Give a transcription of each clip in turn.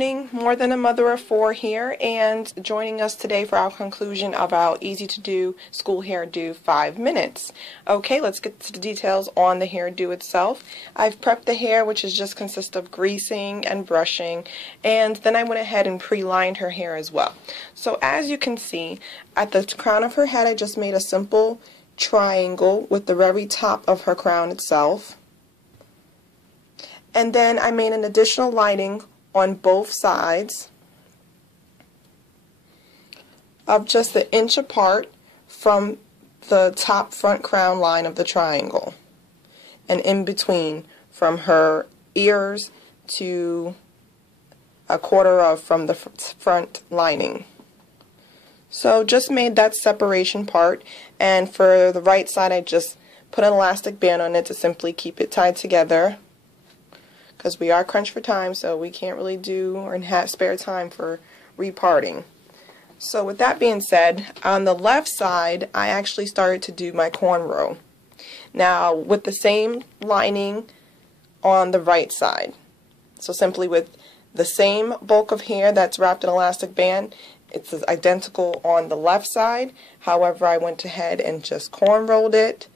More than a mother of four here, and joining us today for our conclusion of our easy to do school hairdo 5 minutes. Okay, let's get to the details on the hairdo itself. I've prepped the hair, which is just consists of greasing and brushing, and then I went ahead and pre-lined her hair as well. So as you can see, at the crown of her head I just made a simple triangle with the very top of her crown itself, and then I made an additional lining on both sides of just an inch apart from the top front crown line of the triangle, and in between from her ears to a quarter of from the front lining. So just made that separation part, and for the right side I just put an elastic band on it to simply keep it tied together, because we are crunched for time, so we can't really do or have spare time for reparting. So with that being said, on the left side I actually started to do my cornrow. Now with the same lining on the right side. So simply with the same bulk of hair that's wrapped in elastic band, it's identical on the left side. However, I went ahead and just cornrowed it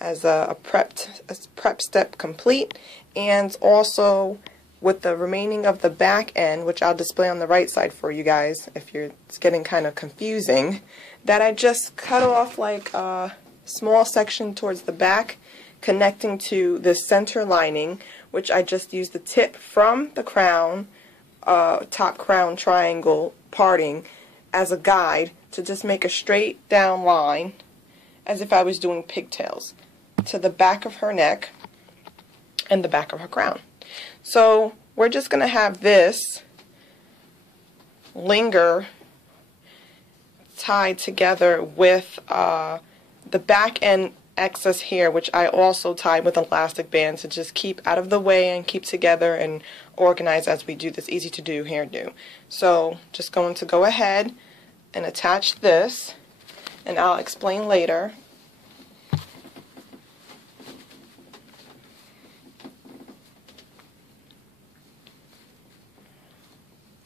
as a prep step complete, and also with the remaining of the back end, which I'll display on the right side for you guys if it's getting kind of confusing, that I just cut off like a small section towards the back connecting to the center lining, which I just used the tip from the crown, top crown triangle parting as a guide to just make a straight down line as if I was doing pigtails to the back of her neck and the back of her crown. So we're just going to have this linger tied together with the back end excess hair, which I also tied with elastic bands to just keep out of the way and keep together and organize as we do this easy to do hairdo. So just going to go ahead and attach this, and I'll explain later.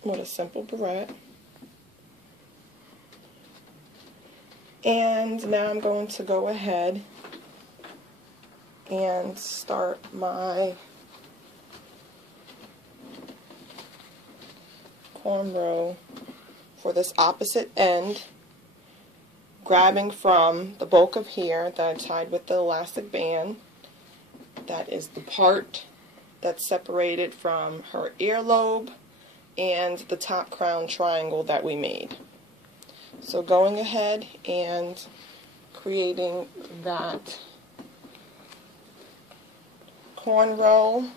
With a simple barrette. And now I'm going to go ahead and start my cornrow for this opposite end, grabbing from the bulk of hair that I tied with the elastic band. That is the part that's separated from her earlobe and the top crown triangle that we made. So going ahead and creating that cornrow,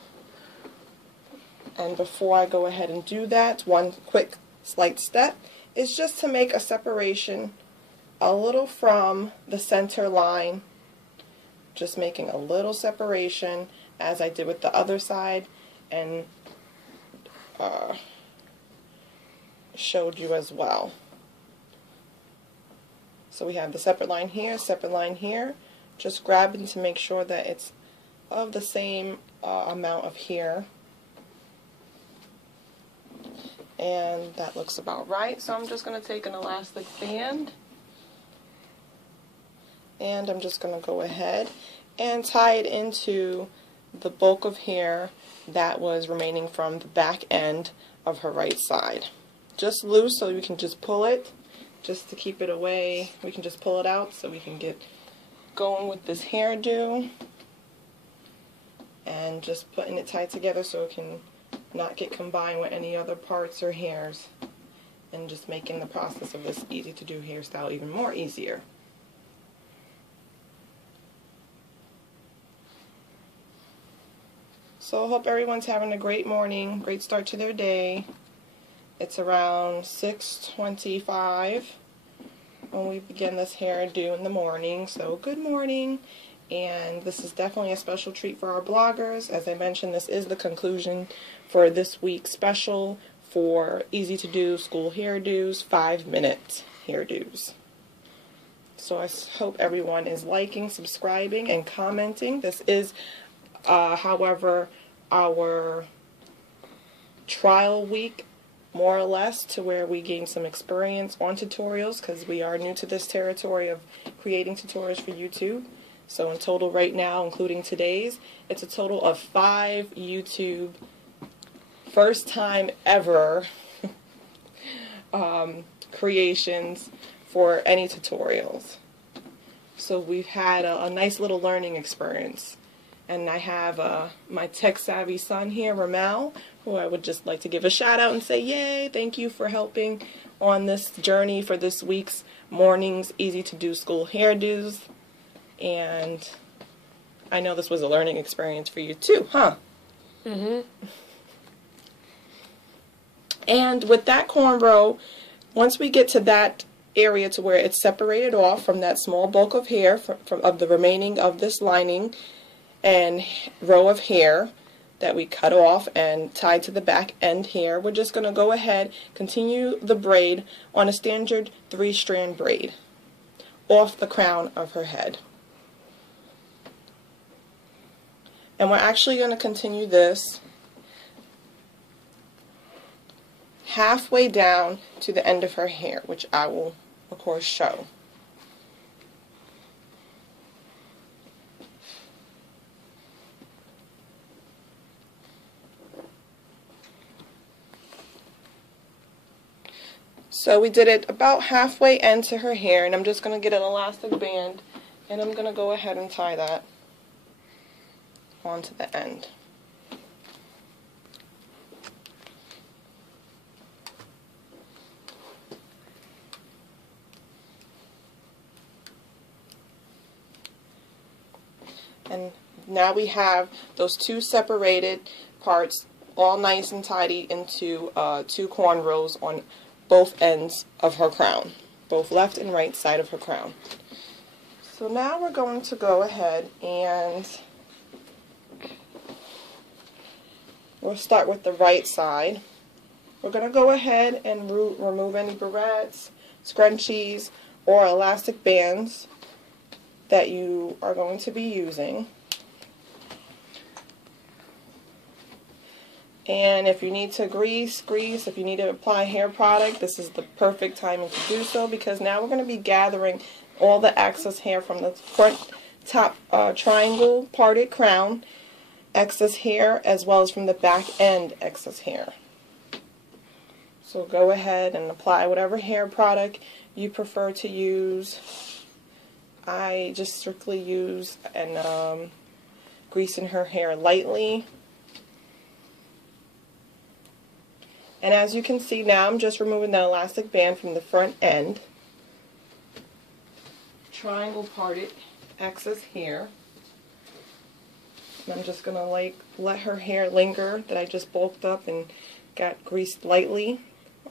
and before I go ahead and do that, one quick slight step is just to make a separation a little from the center line, just making a little separation as I did with the other side, and showed you as well. So we have the separate line here, just grabbing to make sure that it's of the same amount of hair, and that looks about right. So I'm just going to take an elastic band, and I'm just going to go ahead and tie it into the bulk of hair that was remaining from the back end of her right side. Just loose, so we can just pull it, just to keep it away. We can just pull it out so we can get going with this hairdo, and just putting it tight together so it can not get combined with any other parts or hairs, and just making the process of this easy to do hairstyle even more easier. So I hope everyone's having a great morning, great start to their day. It's around 6:25 when we begin this hairdo in the morning, so good morning. And this is definitely a special treat for our bloggers. As I mentioned, this is the conclusion for this week's special for easy to do school hairdos, 5-minute hairdos. So I hope everyone is liking, subscribing, and commenting. This is, however, our trial week more or less to where we gain some experience on tutorials, because we are new to this territory of creating tutorials for YouTube. So in total right now, including today's, it's a total of 5 YouTube first time ever creations for any tutorials. So we've had a nice little learning experience. And I have my tech-savvy son here, Ramel, who I would just like to give a shout-out and say, yay, thank you for helping on this journey for this week's morning's easy-to-do school hairdos. And I know this was a learning experience for you too, huh? Mm-hmm. And with that cornrow, once we get to that area to where it's separated off from that small bulk of hair, of the remaining of this lining and row of hair that we cut off and tied to the back end here, we're just going to go ahead, continue the braid on a standard 3-strand braid off the crown of her head. And we're actually going to continue this halfway down to the end of her hair, which I will, of course, show. So we did it about halfway into her hair, and I'm just going to get an elastic band, and I'm going to go ahead and tie that onto the end. And now we have those 2 separated parts all nice and tidy into 2 cornrows on both ends of her crown, both left and right side of her crown. So now we're going to go ahead and we'll start with the right side. We're going to go ahead and remove any barrettes, scrunchies, or elastic bands that you are going to be using. And if you need to grease. If you need to apply hair product, this is the perfect timing to do so, because now we're going to be gathering all the excess hair from the front top triangle parted crown excess hair, as well as from the back end excess hair. So go ahead and apply whatever hair product you prefer to use. I just strictly use and greasing her hair lightly. And as you can see now, I'm just removing the elastic band from the front end. Triangle parted excess hair. And I'm just going to let her hair linger that I just bulked up and got greased lightly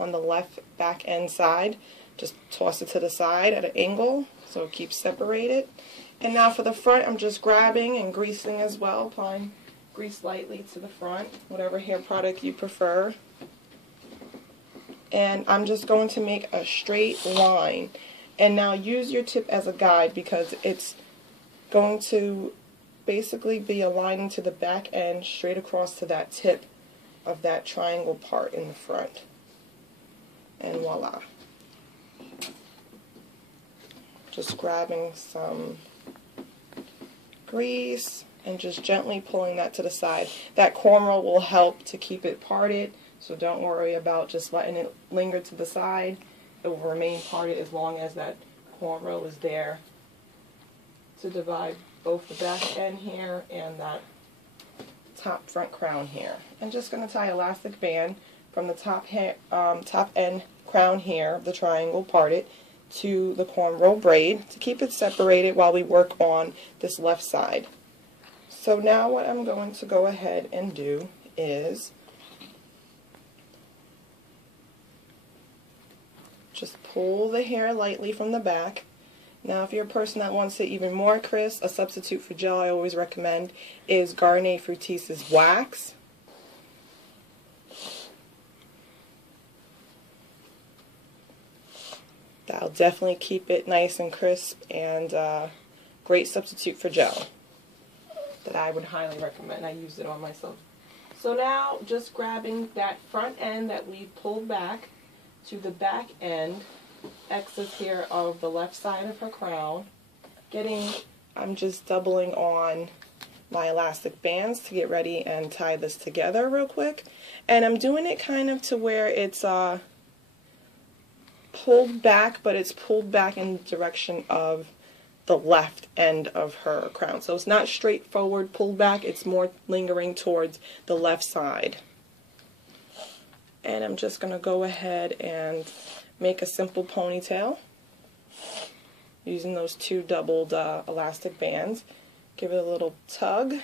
on the left back end side. Just toss it to the side at an angle so it keeps separated. And now for the front, I'm just grabbing and greasing as well, applying grease lightly to the front, whatever hair product you prefer. And I'm just going to make a straight line. And now use your tip as a guide, because it's going to basically be aligning to the back end straight across to that tip of that triangle part in the front. And voila. Just grabbing some grease and just gently pulling that to the side. That cornrow will help to keep it parted, so don't worry about just letting it linger to the side. It will remain parted as long as that cornrow is there to divide both the back end here and that top front crown here. I'm just going to tie elastic band from the top end crown here of the triangle parted to the cornrow braid to keep it separated while we work on this left side. So now what I'm going to go ahead and do is just pull the hair lightly from the back. Now if you're a person that wants it even more crisp, a substitute for gel I always recommend is Garnier Fructis's wax. That'll definitely keep it nice and crisp, and great substitute for gel that I would highly recommend. I used it on myself So now just grabbing that front end that we pulled back to the back end, excess here of the left side of her crown, I'm just doubling on my elastic bands to get ready and tie this together real quick. And I'm doing it kind of to where it's pulled back, but it's pulled back in the direction of the left end of her crown. So it's not straightforward pulled back, it's more lingering towards the left side. And I'm just going to go ahead and make a simple ponytail using those two doubled elastic bands. Give it a little tug.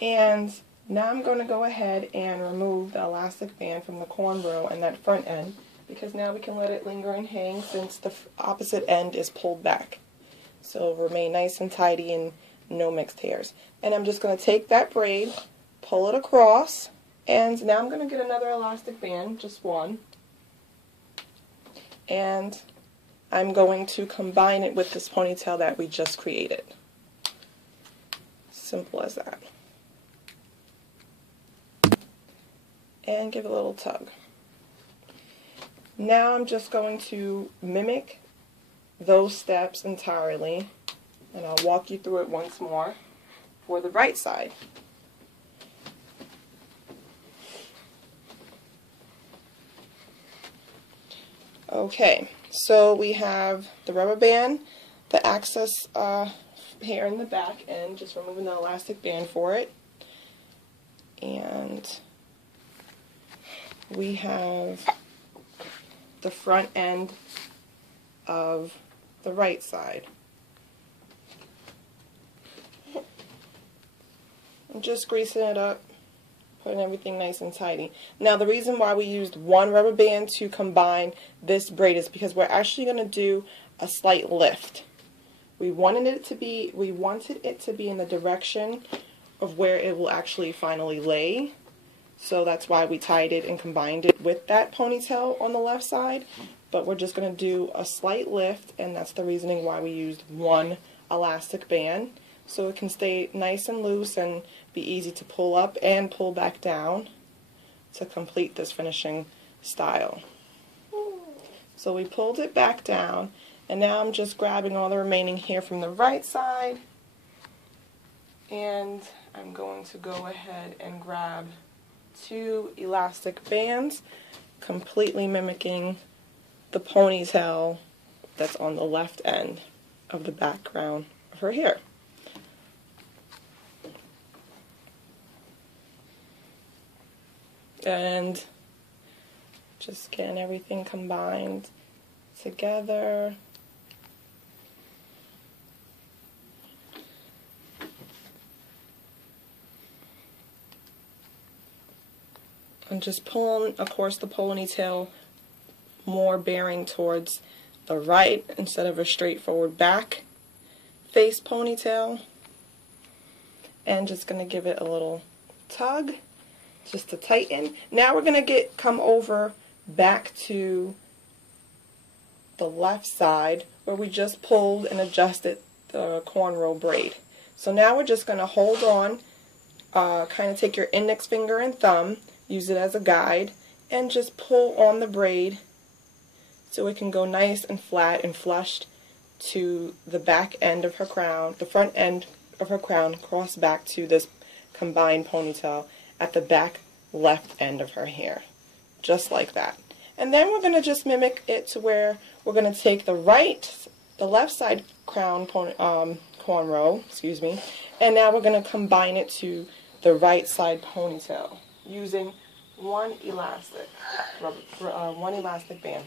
And now I'm going to go ahead and remove the elastic band from the cornrow and that front end, because now we can let it linger and hang since the opposite end is pulled back. So it'll remain nice and tidy and no mixed hairs. And I'm just going to take that braid, pull it across, and now I'm going to get another elastic band, just one, and I'm going to combine it with this ponytail that we just created. Simple as that. And give it a little tug. Now I'm just going to mimic those steps entirely, and I'll walk you through it once more for the right side. Okay, so we have the rubber band, the excess hair in the back end, just removing the elastic band for it, and we have the front end of the right side. I'm just greasing it up, putting everything nice and tidy. Now the reason why we used one rubber band to combine this braid is because we're actually going to do a slight lift. We wanted it to be in the direction of where it will actually finally lay. So that's why we tied it and combined it with that ponytail on the left side. But we're just going to do a slight lift, and that's the reasoning why we used one elastic band. So it can stay nice and loose and be easy to pull up and pull back down to complete this finishing style. So we pulled it back down, and now I'm just grabbing all the remaining hair from the right side, and I'm going to go ahead and grab two elastic bands, completely mimicking the ponytail that's on the left end of the background of her hair. And just getting everything combined together. And just pulling, of course, the ponytail more bearing towards the right instead of a straightforward back face ponytail. And just going to give it a little tug just to tighten. Now we're going to come over back to the left side where we just pulled and adjusted the cornrow braid. So now we're just going to hold on, kind of take your index finger and thumb, use it as a guide, and just pull on the braid so it can go nice and flat and flushed to the back end of her crown, the front end of her crown, cross back to this combined ponytail at the back left end of her hair, just like that. And then we're going to just mimic it to where we're going to take the left side crown cornrow, and now we're going to combine it to the right side ponytail using one elastic band.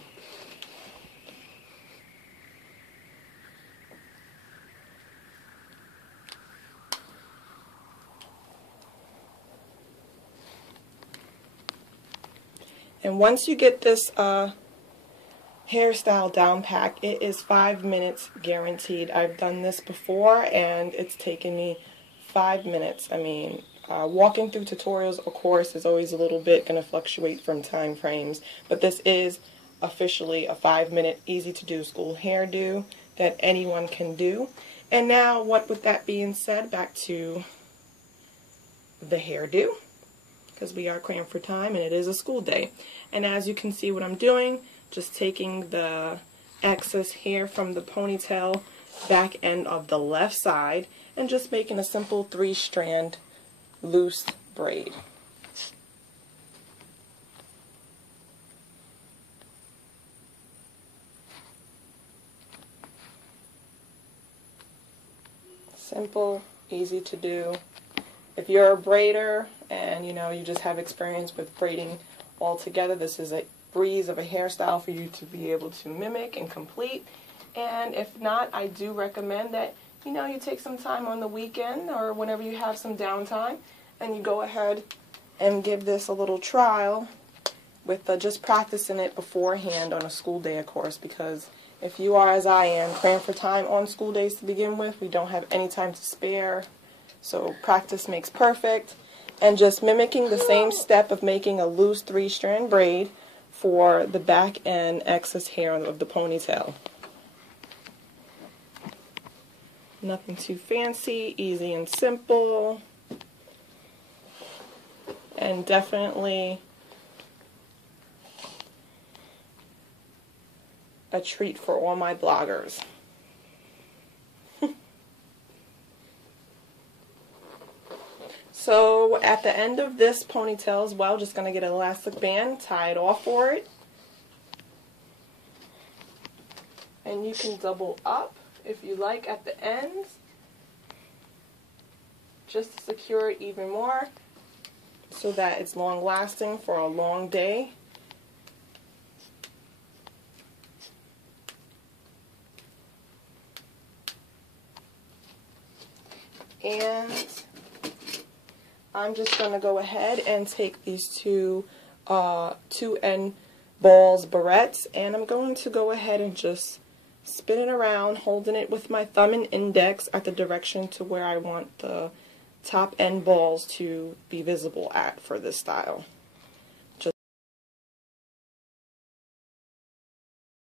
And once you get this hairstyle down pat, it is 5 minutes guaranteed. I've done this before and it's taken me 5 minutes. I mean, walking through tutorials, of course, is always a little bit going to fluctuate from time frames, but this is officially a 5-minute easy to do school hairdo that anyone can do. And now, what with that being said, back to the hairdo, because we are crammed for time and it is a school day. And as you can see what I'm doing, just taking the excess hair from the ponytail back end of the left side and just making a simple 3-strand loose braid. Simple, easy to do. If you're a braider and you just have experience with braiding altogether, this is a breeze of a hairstyle for you to be able to mimic and complete. And if not, I do recommend that you take some time on the weekend or whenever you have some downtime and you go ahead and give this a little trial with just practicing it beforehand on a school day, of course, because if you are, as I am, crammed for time on school days to begin with, we don't have any time to spare. So practice makes perfect. And just mimicking the same step of making a loose 3-strand braid for the back end excess hair of the ponytail. Nothing too fancy, easy and simple. And definitely a treat for all my bloggers. So at the end of this ponytail as well, just going to get an elastic band, tie it off for it. And you can double up if you like at the ends, just to secure it even more so that it's long lasting for a long day. And I'm just going to go ahead and take these two end balls barrettes, and I'm going to go ahead and just spin it around, holding it with my thumb and index at the direction to where I want the top end balls to be visible at for this style.